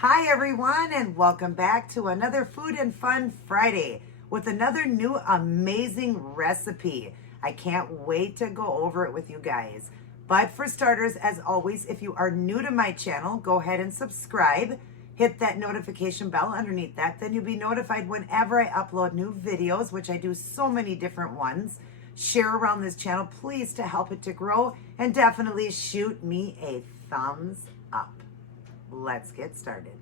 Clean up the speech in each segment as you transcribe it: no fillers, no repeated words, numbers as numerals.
Hi everyone, and welcome back to another Food and Fun Friday with another new amazing recipe. I can't wait to go over it with you guys. But for starters, as always, if you are new to my channel, go ahead and subscribe. Hit that notification bell underneath that. Then you'll be notified whenever I upload new videos, which I do so many different ones. Share around this channel, please, to help it to grow. And definitely shoot me a thumbs up. Let's get started.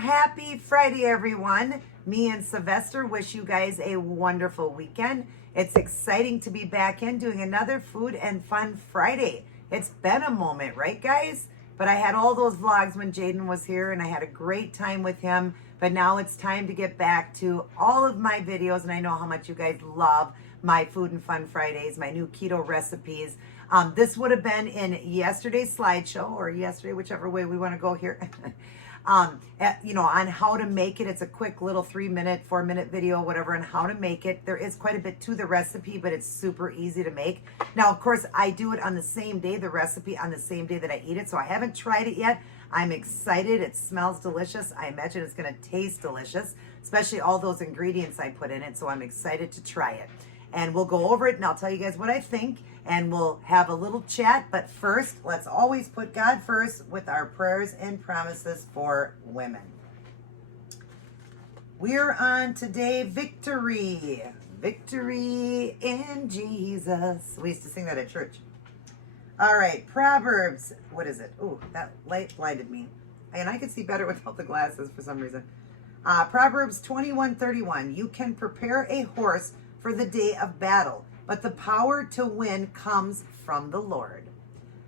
Happy Friday, everyone. Me and Sylvester wish you guys a wonderful weekend. It's exciting to be back in doing another Food and Fun Friday. It's been a moment, right, guys? But I had all those vlogs when Jaden was here, and I had a great time with him. But now it's time to get back to all of my videos, and I know how much you guys love my Food and Fun Fridays, my new keto recipes. This would have been in yesterday's slideshow, or yesterday, whichever way we want to go here. On how to make it. It's a quick little 3-minute, 4-minute video, whatever, on how to make it. There is quite a bit to the recipe, but it's super easy to make. Now, of course, I do it on the same day, the recipe on the same day that I eat it, so I haven't tried it yet. I'm excited. It smells delicious. I imagine it's going to taste delicious, especially all those ingredients I put in it, so I'm excited to try it. And we'll go over it, and I'll tell you guys what I think, and we'll have a little chat. But first, let's always put God first with our prayers and promises for women. We're on today, victory. Victory in Jesus. We used to sing that at church. All right, Proverbs. What is it? Oh, that light blinded me. And I can see better without the glasses for some reason. Proverbs 21:31. You can prepare a horse for the day of battle, but the power to win comes from the Lord.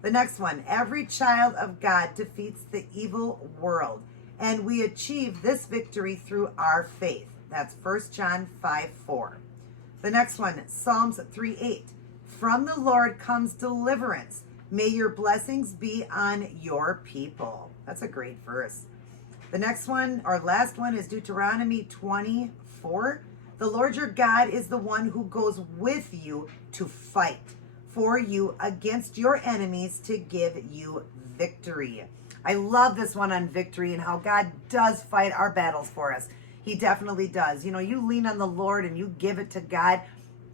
The next one, every child of God defeats the evil world, and we achieve this victory through our faith. That's 1 John 5:4. The next one, Psalms 3:8. From the Lord comes deliverance. May your blessings be on your people. That's a great verse. The next one, our last one, is Deuteronomy 20:4. The Lord your God is the one who goes with you to fight for you against your enemies to give you victory. I love this one on victory and how God does fight our battles for us. He definitely does. You know, you lean on the Lord and you give it to God.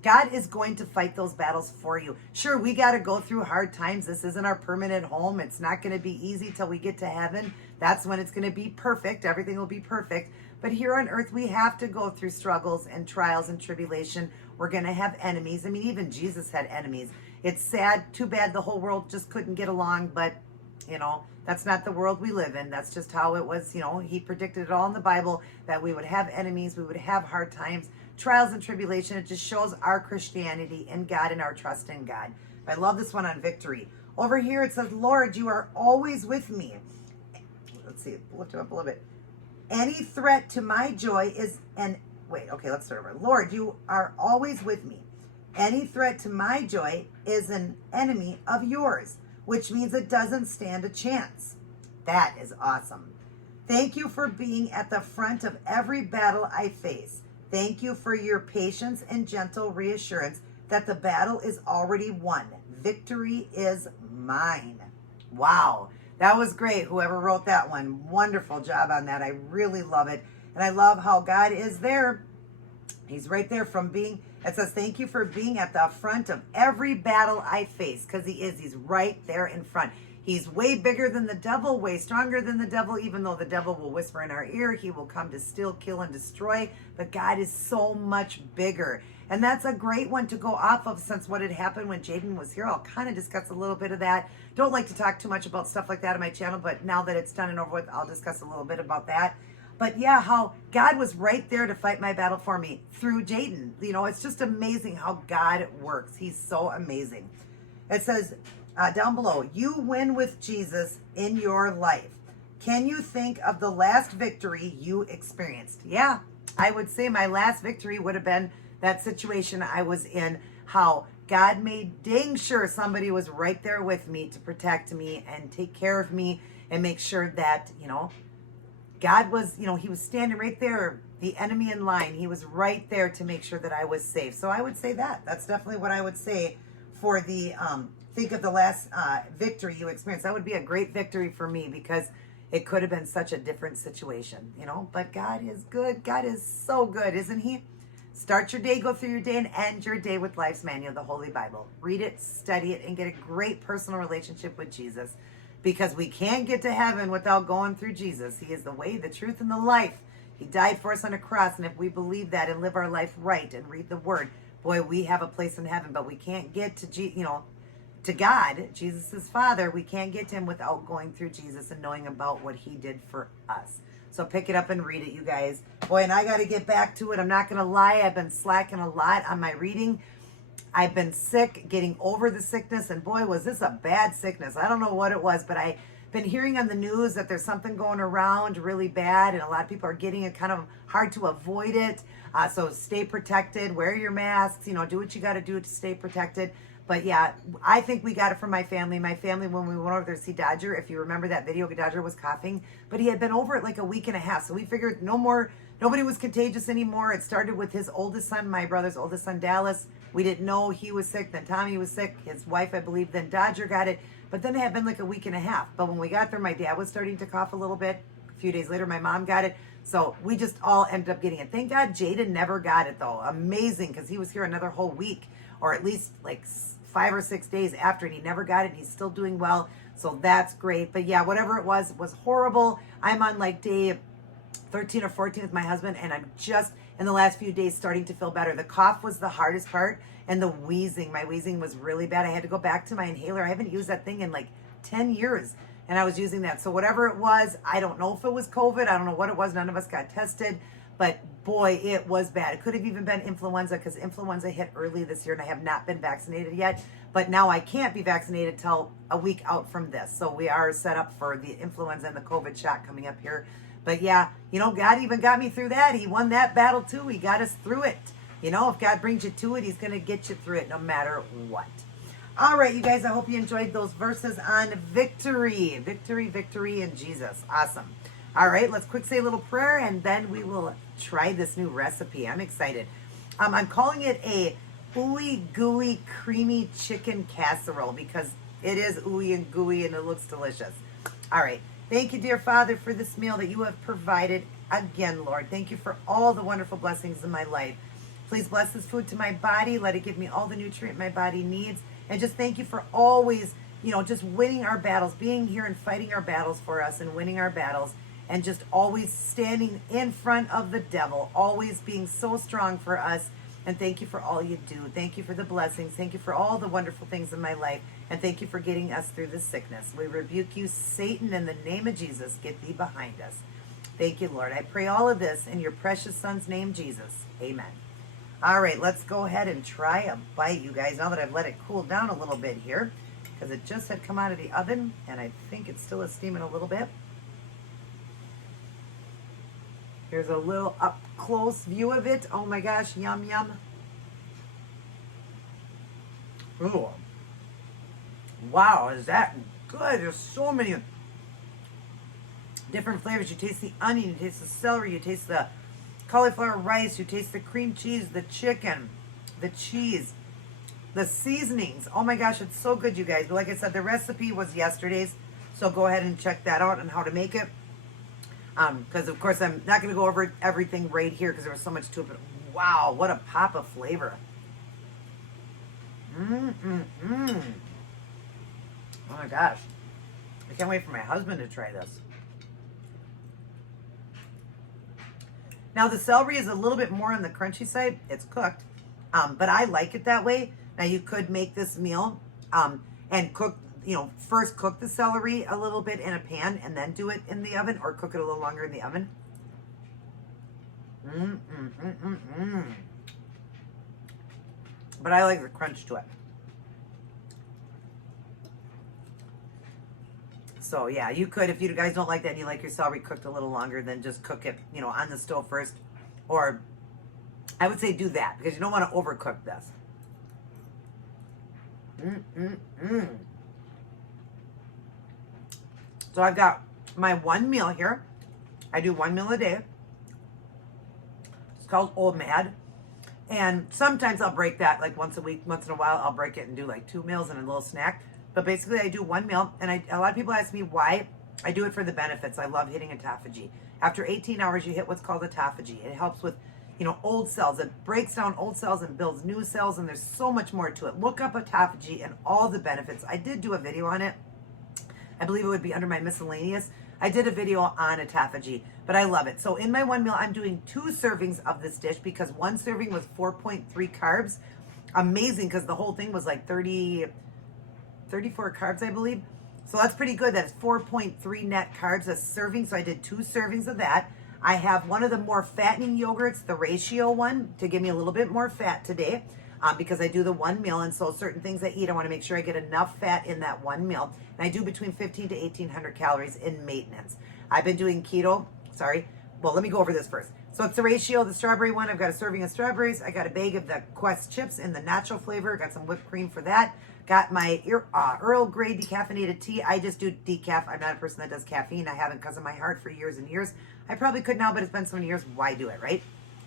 God is going to fight those battles for you. Sure, we got to go through hard times. This isn't our permanent home. It's not going to be easy till we get to heaven. That's when it's going to be perfect. Everything will be perfect. But here on earth, we have to go through struggles and trials and tribulation. We're going to have enemies. I mean, even Jesus had enemies. It's sad, too bad the whole world just couldn't get along, but, you know, that's not the world we live in. That's just how it was. You know, he predicted it all in the Bible that we would have enemies, we would have hard times, trials and tribulation. It just shows our Christianity in God and our trust in God. I love this one on victory. Over here, it says, Lord, you are always with me. Let's see, lift it up a little bit. Any threat to my joy is let's start over. Lord, you are always with me. Any threat to my joy is an enemy of yours, which means it doesn't stand a chance. That is awesome. Thank you for being at the front of every battle I face. Thank you for your patience and gentle reassurance that the battle is already won. Victory is mine. Wow. That was great. Whoever wrote that one, wonderful job on that. I really love it. And I love how God is there. He's right there from being, it says, thank you for being at the front of every battle I face. Because he is. He's right there in front. He's way bigger than the devil, way stronger than the devil. Even though the devil will whisper in our ear, he will come to steal, kill, and destroy. But God is so much bigger. And that's a great one to go off of, since what had happened when Jaden was here. I'll kind of discuss a little bit of that. Don't like to talk too much about stuff like that on my channel, but now that it's done and over with, I'll discuss a little bit about that. But yeah, how God was right there to fight my battle for me through Jaden. You know, it's just amazing how God works. He's so amazing. It says down below, you win with Jesus in your life. Can you think of the last victory you experienced? Yeah, I would say my last victory would have been that situation I was in, how God made dang sure somebody was right there with me to protect me and take care of me and make sure that, God was, he was standing right there, the enemy in line. He was right there to make sure that I was safe. So I would say that. That's definitely what I would say for the, think of the last victory you experienced. That would be a great victory for me because it could have been such a different situation, But God is good. God is so good, isn't he? Start your day, go through your day, and end your day with Life's Manual, the Holy Bible. Read it, study it, and get a great personal relationship with Jesus. Because we can't get to heaven without going through Jesus. He is the way, the truth, and the life. He died for us on a cross, and if we believe that and live our life right and read the Word, boy, we have a place in heaven. But we can't get to to God, Jesus' Father. We can't get to him without going through Jesus and knowing about what he did for us. So pick it up and read it, you guys. Boy, and I got to get back to it. I'm not going to lie. I've been slacking a lot on my reading. I've been sick, getting over the sickness, and boy, was this a bad sickness. I don't know what it was, but I've been hearing on the news that there's something going around really bad, and a lot of people are getting it, kind of hard to avoid it. So stay protected, wear your masks, do what you got to do to stay protected. But yeah, I think we got it from my family. My family, when we went over there to see Dodger, if you remember that video, Dodger was coughing, but he had been over it like a week and a half. So we figured nobody was contagious anymore. It started with his oldest son, my brother's oldest son, Dallas. We didn't know he was sick. Then Tommy was sick. His wife, I believe, then Dodger got it. But then it had been like a week and a half. But when we got there, my dad was starting to cough a little bit. A few days later, my mom got it. So we just all ended up getting it. Thank God Jaden never got it, though. Amazing, because he was here another whole week, or at least like 5 or 6 days after, and he never got it. And he's still doing well. So that's great. But yeah, whatever it was horrible. I'm on like day 13 or 14 with my husband, and I'm just in the last few days starting to feel better. The cough was the hardest part, and the wheezing. My wheezing was really bad. I had to go back to my inhaler. I haven't used that thing in like 10 years, and I was using that. So whatever it was, I don't know if it was COVID. I don't know what it was. None of us got tested, but boy, it was bad. It could have even been influenza, because influenza hit early this year, and I have not been vaccinated yet. But now I can't be vaccinated till a week out from this. So we are set up for the influenza and the COVID shot coming up here. But yeah, God even got me through that. He won that battle too. He got us through it. If God brings you to it, he's going to get you through it no matter what. All right, you guys, I hope you enjoyed those verses on victory. Victory, victory in Jesus. Awesome. All right, let's quick say a little prayer, and then we will try this new recipe. I'm excited. I'm calling it a ooey gooey creamy chicken casserole because it is ooey and gooey and it looks delicious. All right. Thank you, dear Father, for this meal that you have provided again, Lord. Thank you for all the wonderful blessings in my life. Please bless this food to my body. Let it give me all the nutrient my body needs. And just thank you for always, just winning our battles, being here and fighting our battles for us and winning our battles. And just always standing in front of the devil, always being so strong for us. And thank you for all you do. Thank you for the blessings. Thank you for all the wonderful things in my life. And thank you for getting us through this sickness. We rebuke you, Satan, in the name of Jesus. Get thee behind us. Thank you, Lord. I pray all of this in your precious son's name, Jesus. Amen. All right, let's go ahead and try a bite, you guys. Now that I've let it cool down a little bit here, because it just had come out of the oven, and I think it still is steaming a little bit. Here's a little up close view of it. Oh my gosh, yum, yum. Ooh. Wow, is that good? There's so many different flavors. You taste the onion, you taste the celery, you taste the cauliflower rice, you taste the cream cheese, the chicken, the cheese, the seasonings. Oh my gosh, it's so good, you guys. But like I said, the recipe was yesterday's, so go ahead and check that out on how to make it. Because of course I'm not going to go over everything right here because there was so much to it, but wow, what a pop of flavor. Oh my gosh. I can't wait for my husband to try this. Now the celery is a little bit more on the crunchy side. It's cooked, but I like it that way. Now you could make this meal and cook, first cook the celery a little bit in a pan and then do it in the oven, or cook it a little longer in the oven. But I like the crunch to it. So yeah, you could, if you guys don't like that and you like your celery cooked a little longer, then just cook it, you know, on the stove first. Or I would say do that because you don't want to overcook this. So I've got my one meal here. I do one meal a day. It's called Old Mad. And sometimes I'll break that like once a week, once in a while, I'll break it and do like 2 meals and a little snack. But basically I do one meal, and a lot of people ask me why. I do it for the benefits. I love hitting autophagy. After 18 hours, you hit what's called autophagy. It helps with, you know, old cells. It breaks down old cells and builds new cells, and there's so much more to it. Look up autophagy and all the benefits. I did do a video on it. I believe it would be under my miscellaneous. I did a video on autophagy, but I love it. So in my one meal, I'm doing 2 servings of this dish because one serving was 4.3 carbs. Amazing, because the whole thing was like 34 carbs, I believe. So that's pretty good. That's 4.3 net carbs a serving. So I did 2 servings of that. I have one of the more fattening yogurts, the ratio one, to give me a little bit more fat today because I do the one meal. And so certain things I eat, I want to make sure I get enough fat in that one meal. And I do between 15 to 1,800 calories in maintenance. I've been doing keto. Sorry. Well, let me go over this first. So it's the ratio, the strawberry one. I've got a serving of strawberries. I got a bag of the Quest chips in the natural flavor. Got some whipped cream for that. Got my Earl Grey decaffeinated tea. I just do decaf. I'm not a person that does caffeine. I haven't because of my heart for years and years. I probably could now, but it's been so many years. Why do it, right?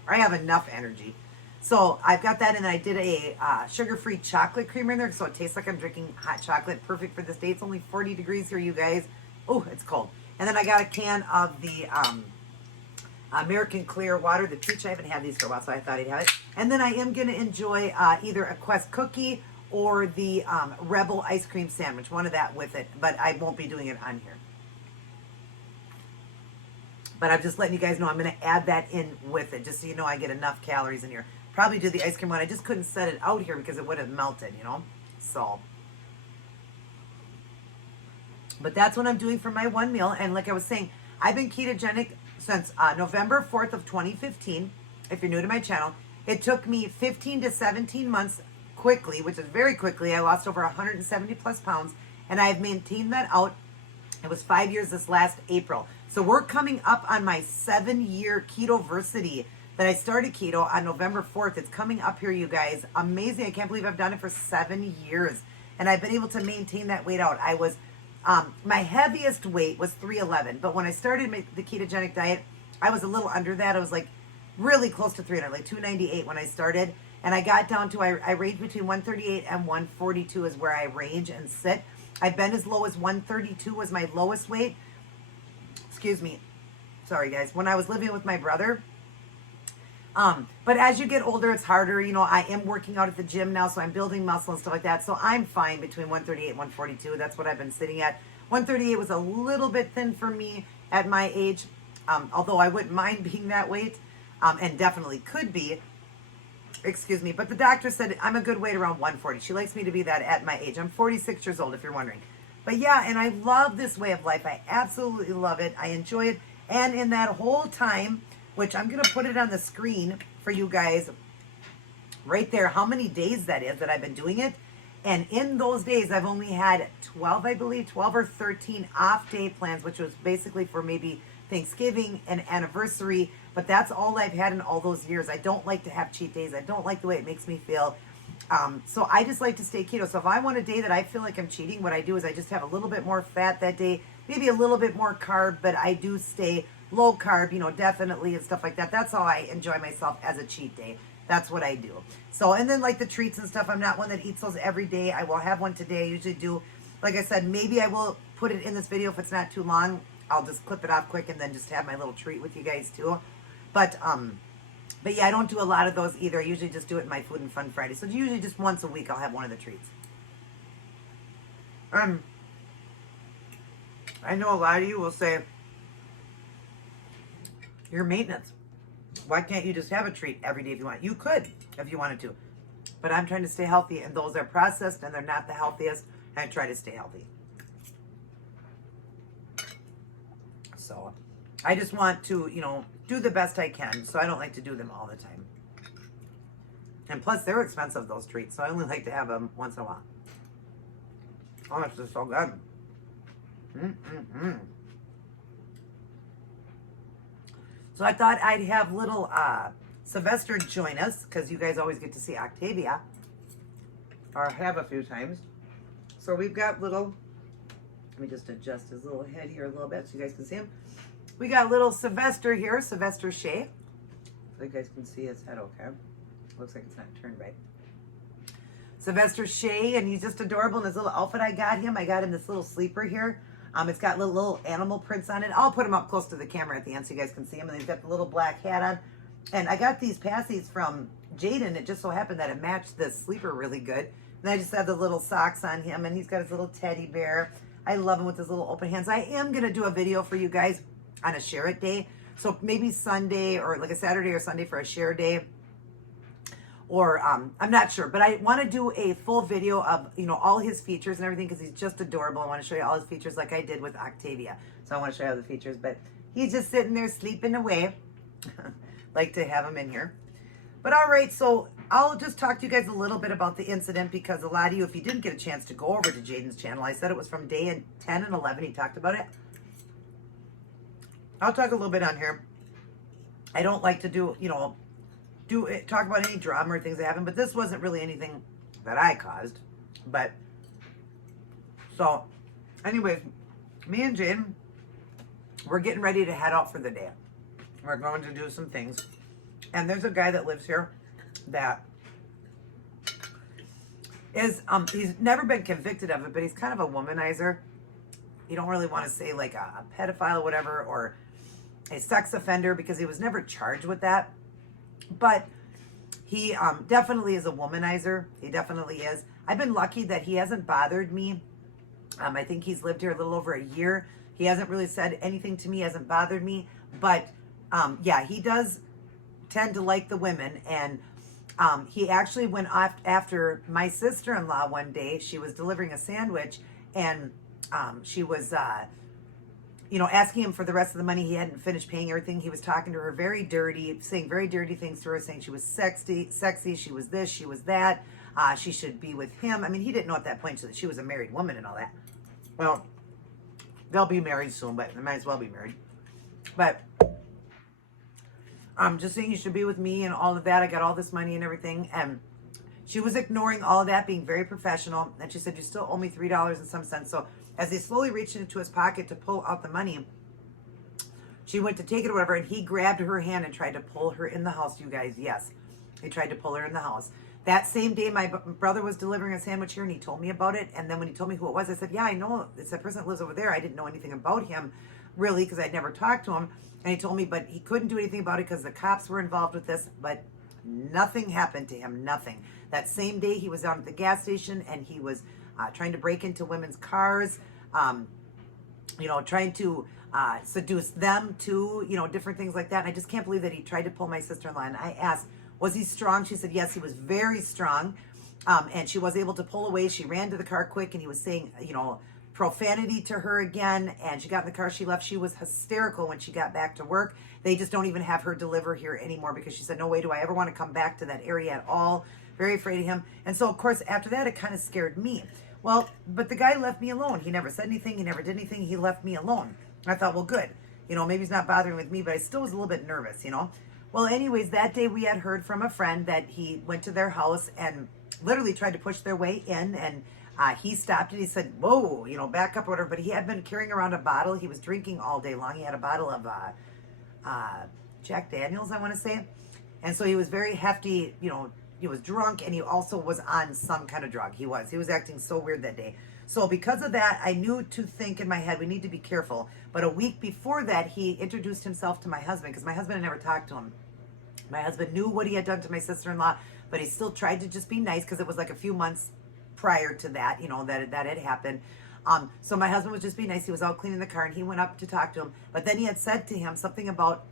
I have enough energy. So I've got that, and then I did a sugar-free chocolate creamer in there, so it tastes like I'm drinking hot chocolate. Perfect for this day. It's only 40 degrees here, you guys. Oh, it's cold. And then I got a can of the American Clear water, the peach. I haven't had these for a while, so I thought I'd have it. And then I am going to enjoy either a Quest cookie or the Rebel ice cream sandwich, one of that with it, but I won't be doing it on here. But I'm just letting you guys know I'm going to add that in with it, just so you know I get enough calories in here. Probably do the ice cream one. I just couldn't set it out here because it would have melted, you know? So. But that's what I'm doing for my one meal. And like I was saying, I've been ketogenic since November 4th of 2015. If you're new to my channel, it took me 15 to 17 months quickly, which is very quickly. I lost over 170 plus pounds, and I've maintained that out. It was 5 years this last April. So we're coming up on my 7-year Ketoversity that I started keto on November 4th. It's coming up here, you guys. Amazing. I can't believe I've done it for 7 years. And I've been able to maintain that weight out. I was, my heaviest weight was 311. But when I started the ketogenic diet, I was a little under that. I was like really close to 300, like 298 when I started. And I got down to, I range between 138 and 142 is where I range and sit. I've been as low as 132 was my lowest weight. Excuse me. Sorry, guys. When I was living with my brother. But as you get older, it's harder. You know, I am working out at the gym now, so I'm building muscle and stuff like that. So I'm fine between 138 and 142. That's what I've been sitting at. 138 was a little bit thin for me at my age, although I wouldn't mind being that weight, and definitely could be. Excuse me. But the doctor said I'm a good weight around 140. She likes me to be that at my age. I'm 46 years old, if you're wondering. But yeah, and I love this way of life. I absolutely love it. I enjoy it. And in that whole time, which I'm going to put it on the screen for you guys right there, how many days that is that I've been doing it. And in those days, I've only had 12, I believe, 12 or 13 off day plans, which was basically for maybe Thanksgiving and anniversary. But that's all I've had in all those years. I don't like to have cheat days. I don't like the way it makes me feel. So I just like to stay keto. So if I want a day that I feel like I'm cheating, what I do is I just have a little bit more fat that day, maybe a little bit more carb, but I do stay low carb, you know, definitely, and stuff like that. That's how I enjoy myself as a cheat day. That's what I do. So, and then like the treats and stuff, I'm not one that eats those every day. I will have one today. I usually do, like I said, maybe I will put it in this video if it's not too long. I'll just clip it off quick and then just have my little treat with you guys too. But yeah, I don't do a lot of those either. I usually just do it in my Food and Fun Friday. So usually just once a week I'll have one of the treats. I know a lot of you will say, your maintenance. Why can't you just have a treat every day if you want? You could if you wanted to. But I'm trying to stay healthy, and those are processed and they're not the healthiest, and I try to stay healthy. So I just want to, you know, do the best I can. So I don't like to do them all the time. And plus they're expensive, those treats. So I only like to have them once in a while. Oh, it's just so good. So I thought I'd have little Sylvester join us, because you guys always get to see Octavia, or have a few times. So we've got little, let me just adjust his little head here a little bit so you guys can see him. We got little Sylvester here, Sylvester Shea. So you guys can see his head okay. Looks like it's not turned right. Sylvester Shea, and he's just adorable in this little outfit I got him. I got him this little sleeper here. It's got little animal prints on it. I'll put him up close to the camera at the end so you guys can see him. And he's got the little black hat on. And I got these passies from Jaden. It just so happened that it matched this sleeper really good. And I just have the little socks on him, and he's got his little teddy bear. I love him with his little open hands. I am going to do a video for you guys on a share it day. So maybe Sunday, or like a Saturday or Sunday for a share day. Or I'm not sure, but I want to do a full video of, you know, all his features and everything, because he's just adorable. I want to show you all his features like I did with Octavia. So I want to show you all the features, but he's just sitting there sleeping away. Like to have him in here. But all right, so I'll just talk to you guys a little bit about the incident, because a lot of you, if you didn't get a chance to go over to Jaden's channel, I said it was from day 10 and 11. He talked about it. I'll talk a little bit on here. I don't like to do, you know, talk about any drama or things that happen, but this wasn't really anything that I caused. But so anyways, me and Jaden, we're getting ready to head out for the day. We're going to do some things, and there's a guy that lives here that is he's never been convicted of it, but he's kind of a womanizer. You don't really want to say like a pedophile or whatever, or a sex offender, because he was never charged with that. But he definitely is a womanizer. He definitely is. I've been lucky that he hasn't bothered me. I think he's lived here a little over a year. He hasn't really said anything to me, hasn't bothered me. But yeah, he does tend to like the women. And he actually went off after my sister-in-law one day. She was delivering a sandwich, and she was you know, asking him for the rest of the money. He hadn't finished paying everything. He was talking to her very dirty, saying very dirty things to her, saying she was sexy, she was this, she was that, she should be with him. I mean, he didn't know at that point that she was a married woman and all that. Well, they'll be married soon, but they might as well be married. But I'm just saying you should be with me and all of that. I got all this money and everything. And she was ignoring all of that, being very professional. And she said, you still owe me $3 and some cents. So as he slowly reached into his pocket to pull out the money, she went to take it or whatever, and he grabbed her hand and tried to pull her in the house, you guys. Yes, he tried to pull her in the house. That same day, my brother was delivering a sandwich here, and he told me about it. And then when he told me who it was, I said, yeah, I know. It's that person that lives over there. I didn't know anything about him, really, because I'd never talked to him. And he told me, but he couldn't do anything about it because the cops were involved with this. But nothing happened to him, nothing. That same day, he was down at the gas station, and he was trying to break into women's cars, you know, trying to seduce them too, you know, different things like that. And I just can't believe that he tried to pull my sister-in-law. And I asked, was he strong? She said, yes, he was very strong. And she was able to pull away. She ran to the car quick, and he was saying, you know, profanity to her again. And she got in the car, she left. She was hysterical when she got back to work. They just don't even have her deliver here anymore, because she said, no way do I ever want to come back to that area at all. Very afraid of him. And so, of course, after that, it kind of scared me. Well, but the guy left me alone. He never said anything. He never did anything. He left me alone. I thought, well, good. You know, maybe he's not bothering with me, but I still was a little bit nervous, you know. Well, anyways, that day we had heard from a friend that he went to their house and literally tried to push their way in, and he stopped it. He said, whoa, you know, back up or whatever. But he had been carrying around a bottle. He was drinking all day long. He had a bottle of Jack Daniels, I want to say. And so he was very hefty, you know. He was drunk, and he also was on some kind of drug. He was acting so weird that day. So because of that, I knew to think in my head, we need to be careful. But a week before that, he introduced himself to my husband, because my husband had never talked to him. My husband knew what he had done to my sister-in-law, but he still tried to just be nice, because it was like a few months prior to that, you know, that had happened. So my husband was just being nice. He was out cleaning the car, and he went up to talk to him. But then he had said to him something about,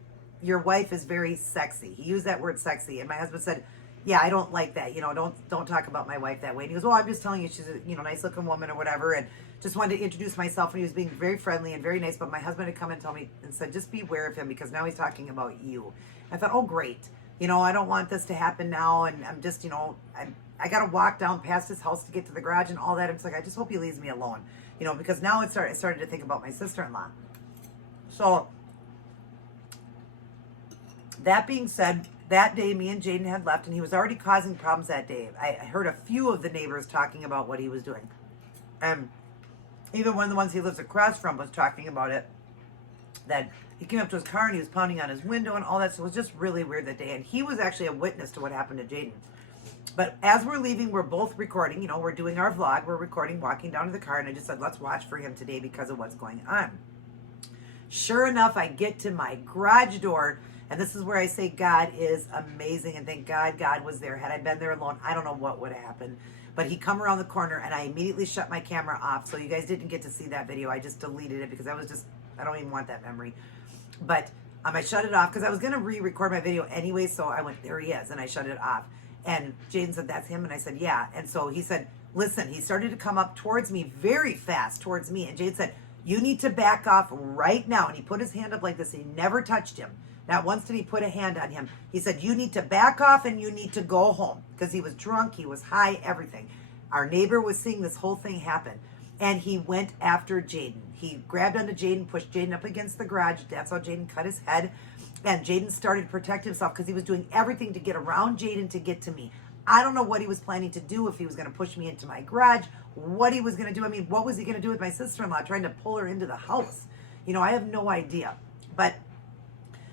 your wife is very sexy. He used that word sexy, and my husband said, yeah, I don't like that. You know, don't talk about my wife that way. And he goes, well, I'm just telling you, she's a, you know, nice looking woman or whatever. And just wanted to introduce myself. And he was being very friendly and very nice. But my husband had come and told me and said, just beware of him, because now he's talking about you. I thought, oh, great. You know, I don't want this to happen now. And I'm just, you know, I got to walk down past his house to get to the garage and all that. I'm just like, I just hope he leaves me alone. you know, because now I started to think about my sister-in-law. So that being said, that day me and Jaden had left, and he was already causing problems that day. I heard a few of the neighbors talking about what he was doing. And even one of the ones he lives across from was talking about it, that he came up to his car and he was pounding on his window and all that. So it was just really weird that day. And he was actually a witness to what happened to Jaden. But as we're leaving, we're both recording. You know, we're doing our vlog. We're recording, walking down to the car. And I just said, let's watch for him today because of what's going on. Sure enough, I get to my garage door. And this is where I say God is amazing. And thank God God was there. Had I been there alone, I don't know what would have happened. But he come around the corner and I immediately shut my camera off. So you guys didn't get to see that video. I just deleted it because I don't even want that memory. But I shut it off because I was going to re-record my video anyway. So I went, there he is. And I shut it off. And Jaden said, that's him. And I said, yeah. And so he said, listen, he started to come up towards me very fast towards me. And Jaden said, you need to back off right now. And he put his hand up like this. He never touched him. Not once did he put a hand on him. He said, you need to back off and you need to go home. Because he was drunk, he was high, everything. Our neighbor was seeing this whole thing happen. And he went after Jaden. He grabbed onto Jaden, pushed Jaden up against the garage. That's how Jaden cut his head. And Jaden started to protect himself because he was doing everything to get around Jaden to get to me. I don't know what he was planning to do, if he was going to push me into my garage, what he was going to do. I mean, what was he going to do with my sister-in-law, trying to pull her into the house? You know, I have no idea. But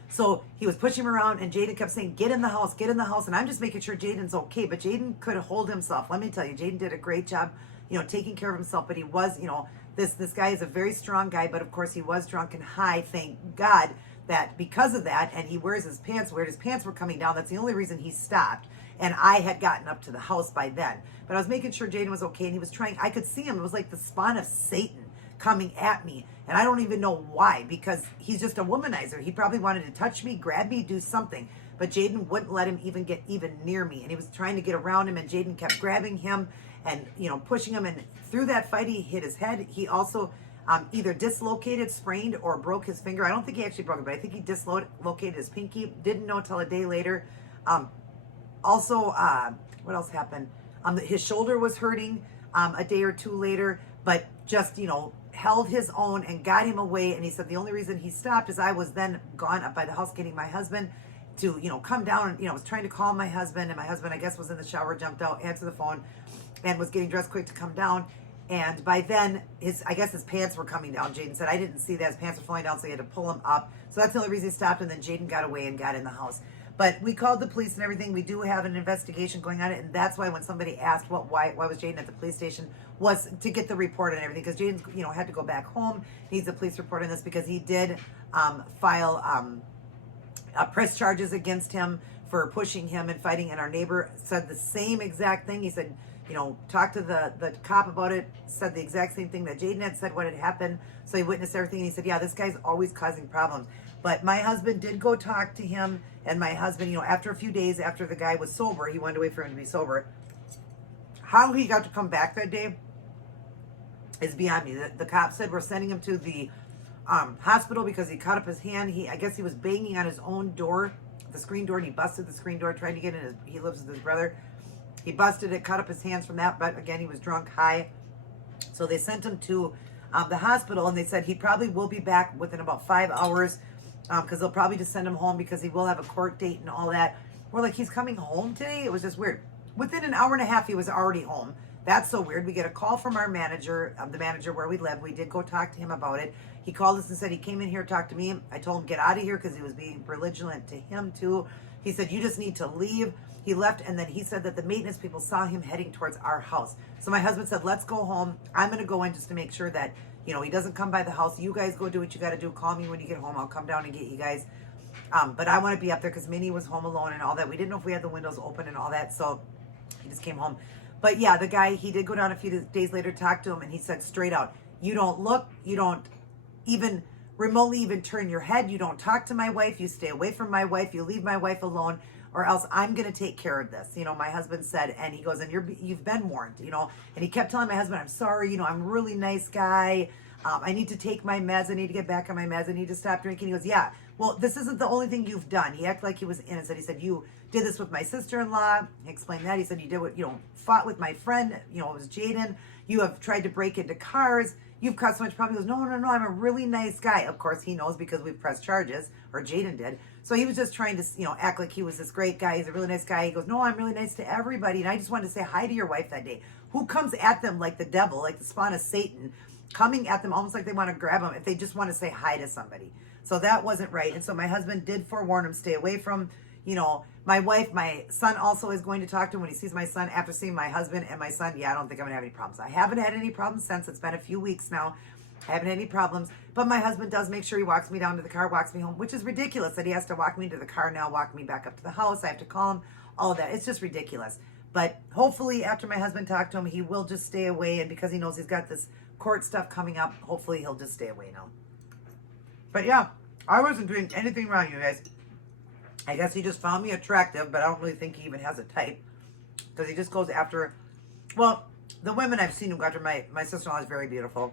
so he was pushing him around, and Jaden kept saying, get in the house, get in the house. And I'm just making sure Jaden's okay. But Jaden could hold himself. Let me tell you, Jaden did a great job, you know, taking care of himself. But he was, you know, this guy is a very strong guy. But of course, he was drunk and high. Thank God that because of that, and he wears his pants weird. His pants were coming down. That's the only reason he stopped. And I had gotten up to the house by then. But I was making sure Jaden was okay. And he was trying, I could see him. It was like the spawn of Satan coming at me. And I don't even know why, because he's just a womanizer. He probably wanted to touch me, grab me, do something. But Jaden wouldn't let him even get even near me. And he was trying to get around him, and Jaden kept grabbing him and, you know, pushing him. And through that fight, he hit his head. He also either dislocated, sprained, or broke his finger. I don't think he actually broke it, but I think he dislocated his pinky. Didn't know until a day later. Also, what else happened? His shoulder was hurting a day or two later, but just, you know, held his own and got him away. And he said the only reason he stopped is I was then gone up by the house getting my husband to, you know, come down. And, you know, I was trying to call my husband, and my husband, I guess, was in the shower, jumped out, answered the phone, and was getting dressed quick to come down. And by then, I guess his pants were coming down. Jaden said, I didn't see that. His pants were falling down, so he had to pull him up. So that's the only reason he stopped. And then Jaden got away and got in the house. But we called the police and everything. We do have an investigation going on. And that's why when somebody asked why was Jaden at the police station, was to get the report and everything. Because Jaden, you know, had to go back home. Needs a police report on this because he did file press charges against him for pushing him and fighting. And our neighbor said the same exact thing. He said, you know, talked to the cop about it, said the exact same thing that Jaden had said, what had happened. So he witnessed everything. And he said, yeah, this guy's always causing problems. But my husband did go talk to him. And my husband, you know, after a few days after the guy was sober, he wanted to wait for him to be sober. How he got to come back that day is beyond me. The cop said we're sending him to the hospital because he cut up his hand. I guess he was banging on his own door, the screen door, and he busted the screen door, trying to get in. He lives with his brother. He busted it, cut up his hands from that, but again, he was drunk, high. So they sent him to the hospital, and they said he probably will be back within about 5 hours because they'll probably just send him home because he will have a court date and all that. We're like, he's coming home today? It was just weird. Within an hour and a half, he was already home. That's so weird. We get a call from our manager, the manager where we live. We did go talk to him about it. He called us and said he came in here to talk to me. I told him, get out of here, because he was being belligerent to him too. He said, you just need to leave. He left, and then he said that the maintenance people saw him heading towards our house. So my husband said, let's go home. I'm going to go in just to make sure that, you know, he doesn't come by the house. You guys go do what you got to do. Call me when you get home. I'll come down and get you guys. But I want to be up there because Minnie was home alone and all that. We didn't know if we had the windows open and all that, so he just came home. But yeah, the guy, he did go down a few days later, talk to him, and he said straight out, you don't look, you don't even remotely even turn your head, you don't talk to my wife, you stay away from my wife, you leave my wife alone, or else I'm going to take care of this. You know, my husband said, and he goes, and you've been warned, you know. And he kept telling my husband, I'm sorry, you know, I'm a really nice guy. I need to take my meds. I need to get back on my meds. I need to stop drinking. He goes, yeah, well, this isn't the only thing you've done. He acted like he was innocent. He said, you did this with my sister-in-law. He explained that. He said, you did what, you know, fought with my friend, you know, it was Jaden. You have tried to break into cars. you've caused so much problem. He goes, no, no, no, I'm a really nice guy. Of course, he knows because we've pressed charges, or Jaden did. So he was just trying to, act like he was this great guy. He's a really nice guy. He goes, no, I'm really nice to everybody. And I just wanted to say hi to your wife that day, who comes at them like the devil, like the spawn of Satan, coming at them almost like they want to grab them if they just want to say hi to somebody. So that wasn't right. And so my husband did forewarn him, stay away from, my wife. My son also is going to talk to him when he sees my son after seeing my husband and my son. Yeah, I don't think I'm going to have any problems. I haven't had any problems since. It's been a few weeks now. I haven't had any problems. But my husband does make sure he walks me down to the car, walks me home, which is ridiculous that he has to walk me to the car now, walk me back up to the house. I have to call him, all of that. It's just ridiculous. But hopefully after my husband talked to him, he will just stay away. And because he knows he's got this court stuff coming up, hopefully he'll just stay away now. But yeah, I wasn't doing anything wrong, you guys. I guess he just found me attractive, but I don't really think he even has a type. Because he just goes after, well, the women I've seen him go after, my sister-in-law is very beautiful.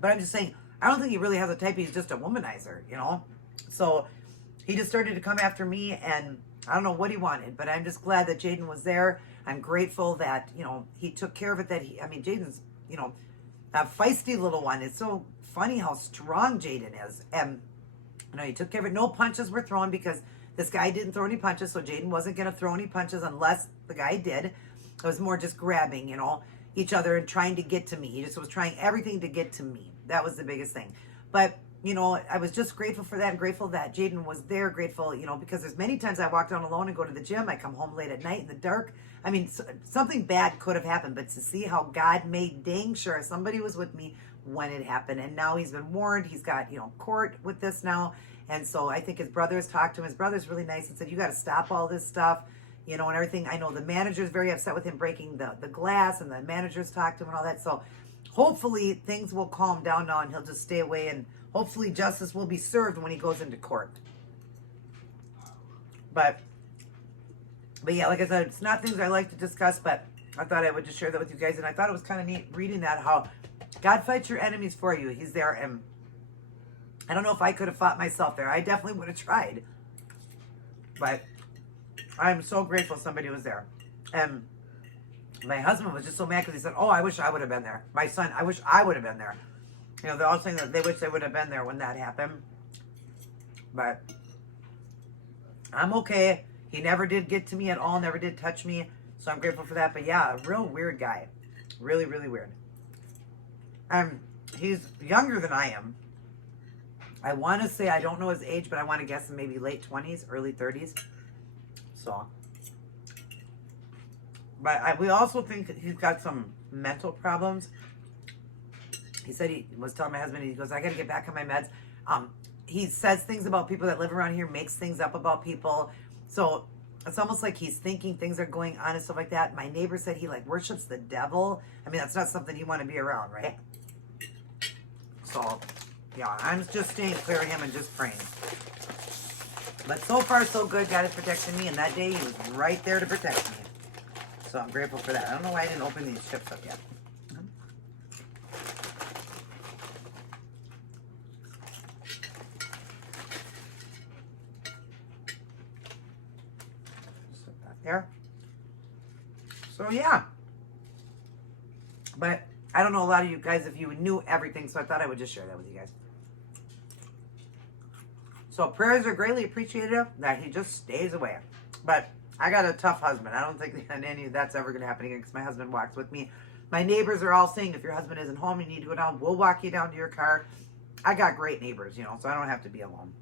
But I'm just saying, I don't think he really has a type. He's just a womanizer, So he just started to come after me, and I don't know what he wanted, but I'm just glad that Jaden was there. I'm grateful that, he took care of it, Jaden's, a feisty little one. It's so funny how strong Jaden is. And, he took care of it. No punches were thrown because this guy didn't throw any punches, so Jaden wasn't going to throw any punches unless the guy did. It was more just grabbing, each other and trying to get to me. He just was trying everything to get to me. That was the biggest thing. But, I was just grateful for that and grateful that Jaden was there. Grateful, because there's many times I walk down alone and go to the gym. I come home late at night in the dark. Something bad could have happened, but to see how God made dang sure somebody was with me when it happened. And now he's been warned. He's got, court with this now. And so I think his brothers talked to him. His brother's really nice and said, you got to stop all this stuff, and everything. I know the manager's very upset with him breaking the glass, and the managers talked to him and all that. So hopefully things will calm down now and he'll just stay away, and hopefully justice will be served when he goes into court. But yeah, like I said, it's not things I like to discuss, but I thought I would just share that with you guys. And I thought it was kind of neat reading that, how God fights your enemies for you. He's there. And I don't know if I could have fought myself there. I definitely would have tried. But I'm so grateful somebody was there. And my husband was just so mad because he said, oh, I wish I would have been there. My son, I wish I would have been there. They're all saying that they wish they would have been there when that happened. But I'm okay. He never did get to me at all, never did touch me. So I'm grateful for that. But yeah, a real weird guy. Really, really weird. He's younger than I am. I want to say, I don't know his age, but I want to guess maybe late 20s, early 30s. So. But we also think that he's got some mental problems. He said he was telling my husband, he goes, I got to get back on my meds. He says things about people that live around here, makes things up about people. So it's almost like he's thinking things are going on and stuff like that. My neighbor said he worships the devil. That's not something you want to be around, right? So, yeah, I'm just staying clear of him and just praying. But so far, so good. God is protecting me. And that day, he was right there to protect me. So I'm grateful for that. I don't know why I didn't open these chips up yet. There. So yeah. But I don't know a lot of you guys if you knew everything, so I thought I would just share that with you guys. So prayers are greatly appreciated that he just stays away. But I got a tough husband. I don't think any of that's ever going to happen again because my husband walks with me. My neighbors are all saying if your husband isn't home, you need to go down. We'll walk you down to your car. I got great neighbors, so I don't have to be alone.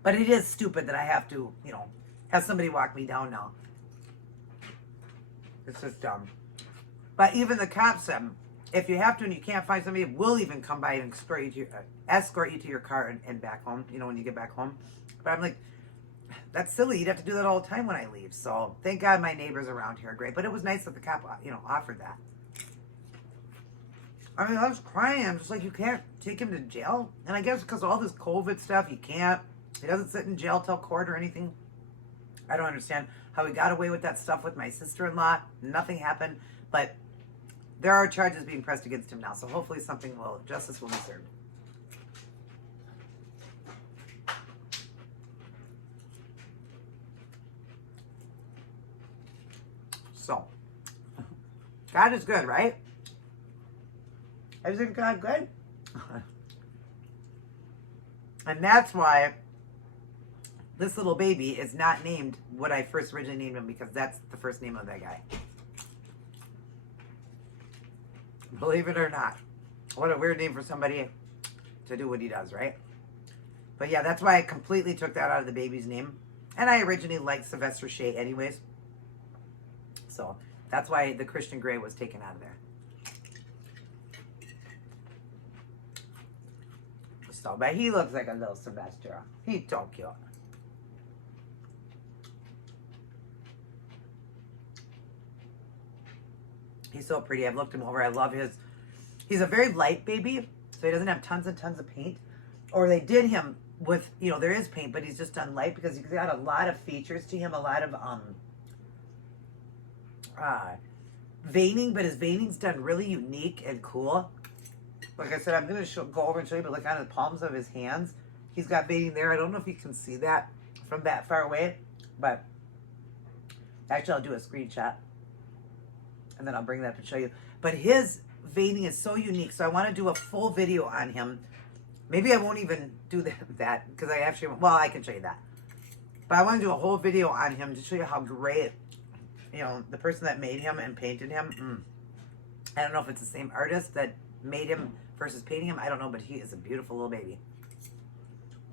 But it is stupid that I have to, have somebody walk me down now. It's just dumb. But even the cops said, if you have to and you can't find somebody, we'll even come by and escort you to your car and back home, when you get back home. But I'm like, that's silly. You'd have to do that all the time when I leave. So thank God my neighbors around here are great. But it was nice that the cop, offered that. I was crying. I'm just like, you can't take him to jail? And I guess because of all this COVID stuff, you can't. He doesn't sit in jail till court or anything. I don't understand how he got away with that stuff with my sister-in-law. Nothing happened. But there are charges being pressed against him now. So hopefully justice will be served. So, God is good, right? Isn't God good? And that's why this little baby is not named what I first originally named him, because that's the first name of that guy. Believe it or not. What a weird name for somebody to do what he does, right? But yeah, that's why I completely took that out of the baby's name. And I originally liked Sylvester Shea anyways. So that's why the Christian Grey was taken out of there. So, but he looks like a little Sylvester. He's so cute. He's so pretty. I've looked him over. I love his. He's a very light baby, so he doesn't have tons and tons of paint. Or they did him with, you know, there is paint, but he's just done light because he's got a lot of features to him, a lot of veining, but his veining's done really unique and cool. Like I said, I'm going to go over and show you, but look on the palms of his hands. He's got veining there. I don't know if you can see that from that far away, but actually I'll do a screenshot and then I'll bring that up and show you. But his veining is so unique, so I want to do a full video on him. Maybe I won't even do that because I actually, well, I can show you that. But I want to do a whole video on him to show you how great, you know, the person that made him and painted him. I don't know if it's the same artist that made him versus painting him. I don't know, but he is a beautiful little baby.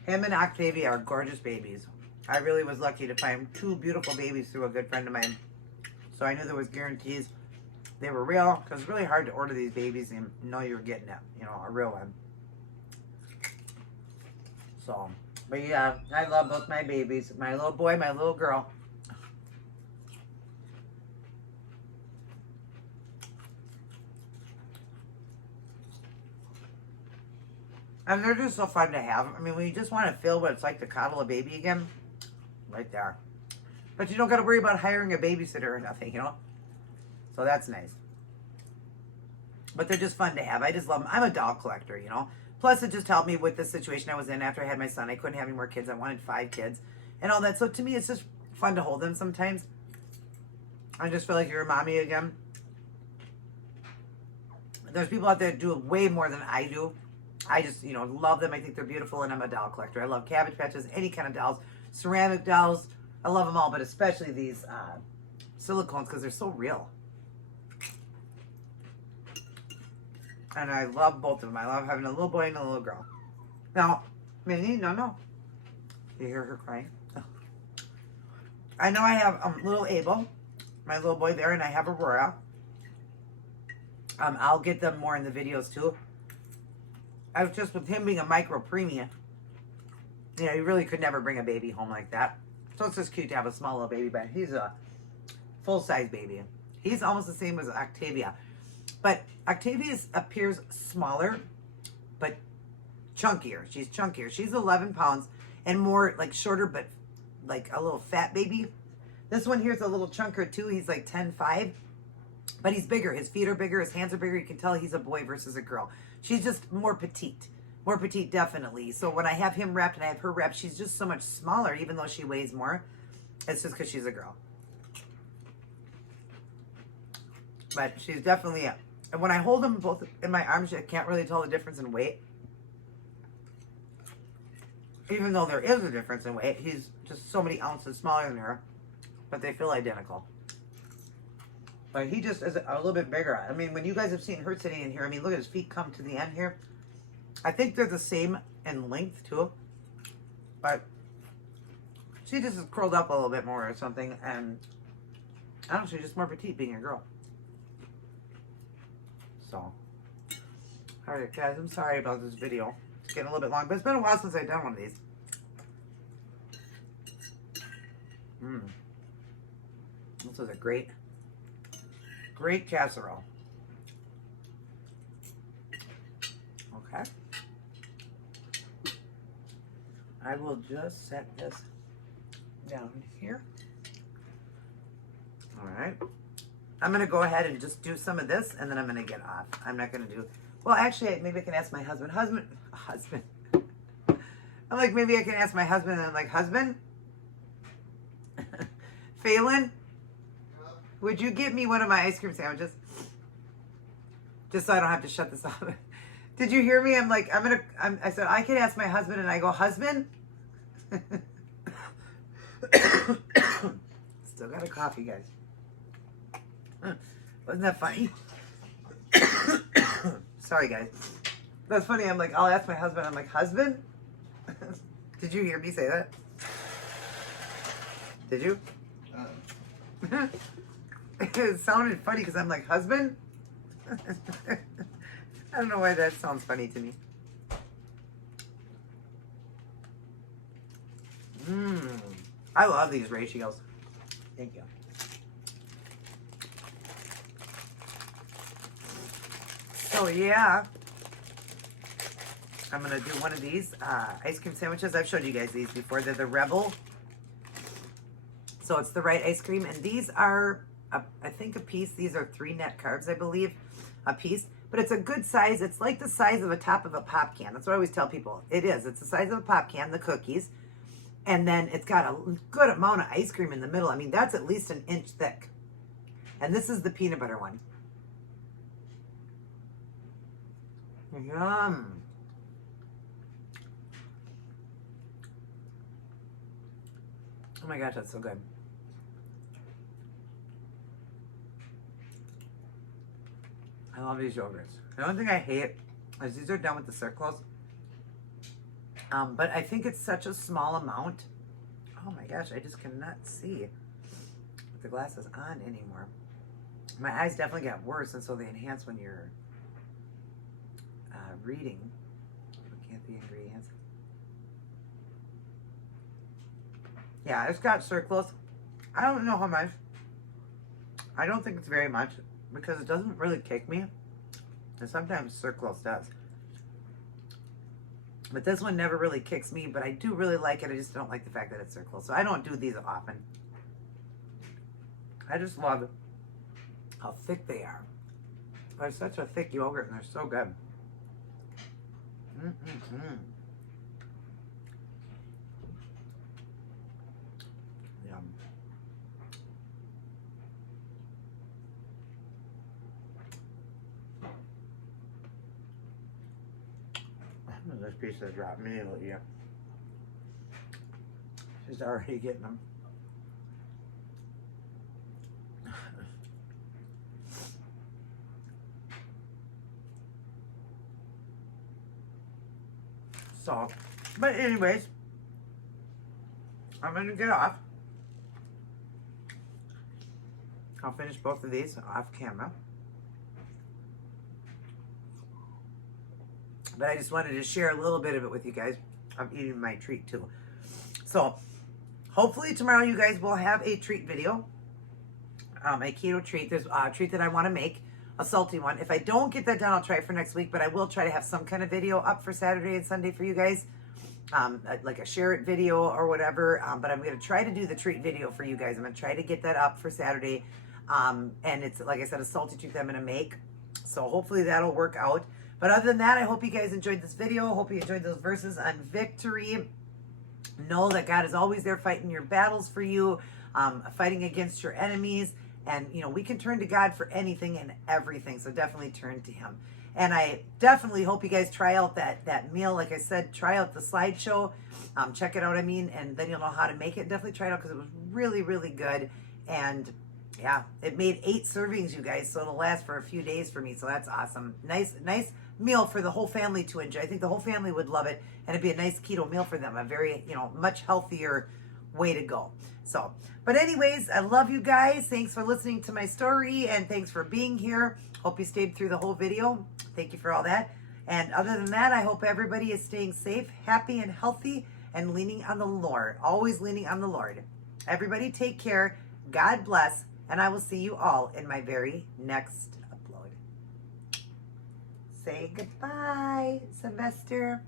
Him and Octavia are gorgeous babies. I really was lucky to find two beautiful babies through a good friend of mine. So I knew there was guarantees. They were real, because it's really hard to order these babies and know you're getting it, you know, a real one. So, but yeah, I love both my babies. My little boy, my little girl. And they're just so fun to have. I mean, when you just want to feel what it's like to coddle a baby again, right there. But you don't got to worry about hiring a babysitter or nothing, you know? So that's nice. But they're just fun to have. I just love them. I'm a doll collector, you know? Plus, it just helped me with the situation I was in after I had my son. I couldn't have any more kids. I wanted 5 kids and all that. So to me, it's just fun to hold them sometimes. I just feel like you're a mommy again. There's people out there that do it way more than I do. I just, you know, love them. I think they're beautiful, and I'm a doll collector. I love Cabbage Patches, any kind of dolls, ceramic dolls. I love them all, but especially these silicones because they're so real. And I love both of them. I love having a little boy and a little girl. Now, Minnie, no. You hear her crying? Oh. I know I have little Abel, my little boy there, and I have Aurora. I'll get them more in the videos too. I was just with him being a micro premium. You know, you really could never bring a baby home like that. So it's just cute to have a small little baby, but he's a full-size baby. He's almost the same as Octavia. But Octavia appears smaller, but chunkier. She's chunkier. She's 11 pounds and more like shorter, but like a little fat baby. This one here is a little chunker too. He's like 10'5", but he's bigger. His feet are bigger. His hands are bigger. You can tell he's a boy versus a girl. She's just more petite. More petite, definitely. So when I have him wrapped and I have her wrapped, she's just so much smaller, even though she weighs more. It's just because she's a girl. But she's definitely a... And when I hold them both in my arms, I can't really tell the difference in weight. Even though there is a difference in weight, he's just so many ounces smaller than her. But they feel identical. But he just is a little bit bigger. I mean, when you guys have seen her sitting in here, I mean, look at his feet come to the end here. I think they're the same in length, too. But she just is curled up a little bit more or something. And I don't know, she's just more petite being a girl. So, alright guys, I'm sorry about this video. It's getting a little bit long, but it's been a while since I've done one of these. This is a great casserole. Okay. I will just set this down here. Alright. I'm going to go ahead and just do some of this, and then I'm going to get off. I'm not going to do... Well, actually, maybe I can ask my husband. Husband. I'm like, maybe I can ask my husband, and I'm like, husband? Phelan? Would you get me one of my ice cream sandwiches? just so I don't have to shut this off. Did you hear me? I'm like, I said, I could ask my husband, and I go, husband? Still got a coffee, guys. Wasn't that funny? Sorry, guys. That's funny. I'm like, I'll ask my husband. I'm like, husband? Did you hear me say that? Did you? It sounded funny because I'm like, husband? I don't know why that sounds funny to me. I love these ratios. Thank you. So yeah, I'm gonna do one of these ice cream sandwiches. I've showed you guys these before. They're the Rebel. So it's the right ice cream, and these are, I think, a piece. These are 3 net carbs, I believe, a piece. But it's a good size. It's like the size of a top of a pop can. That's what I always tell people. It is. It's the size of a pop can, the cookies. And then it's got a good amount of ice cream in the middle. I mean, that's at least an inch thick. And this is the peanut butter one. Yum. Oh my gosh, that's so good. I love these yogurts. The only thing I hate is these are done with the circles. But I think it's such a small amount. Oh my gosh, I just cannot see with the glasses on anymore. My eyes definitely got worse, and so they enhance when you're reading. Looking at the ingredients. Yeah, it's got circles. I don't know how much. I don't think it's very much because it doesn't really kick me. And sometimes circles does. But this one never really kicks me, but I do really like it. I just don't like the fact that it's circle. So I don't do these often. I just love how thick they are. They're such a thick yogurt, and they're so good. Yum. This piece has dropped me a little. Yeah. She's already getting them. So, but anyways, I'm gonna get off. I'll finish both of these off camera. But I just wanted to share a little bit of it with you guys. I'm eating my treat too. So, hopefully tomorrow you guys will have a treat video. A keto treat. There's a treat that I want to make. A salty one. If I don't get that done, I'll try it for next week. But I will try to have some kind of video up for Saturday and Sunday for you guys. Like a share it video or whatever. But I'm going to try to do the treat video for you guys. I'm going to try to get that up for Saturday. And it's, like I said, a salty treat that I'm going to make. So hopefully that'll work out. But other than that, I hope you guys enjoyed this video. Hope you enjoyed those verses on victory. Know that God is always there fighting your battles for you, fighting against your enemies. And, you know, we can turn to God for anything and everything. So definitely turn to him. And I definitely hope you guys try out that meal. Like I said, try out the slideshow. Check it out, and then you'll know how to make it. Definitely try it out because it was really, really good. And yeah, it made 8 servings, you guys. So it'll last for a few days for me. So that's awesome. Nice meal for the whole family to enjoy. I think the whole family would love it. And it'd be a nice keto meal for them. A very, much healthier way to go. So, but anyways, I love you guys. Thanks for listening to my story, and thanks for being here. Hope you stayed through the whole video. Thank you for all that. And other than that, I hope everybody is staying safe, happy, and healthy, and leaning on the Lord. Always leaning on the Lord. Everybody take care. God bless. And I will see you all in my very next upload. Say goodbye, Sylvester.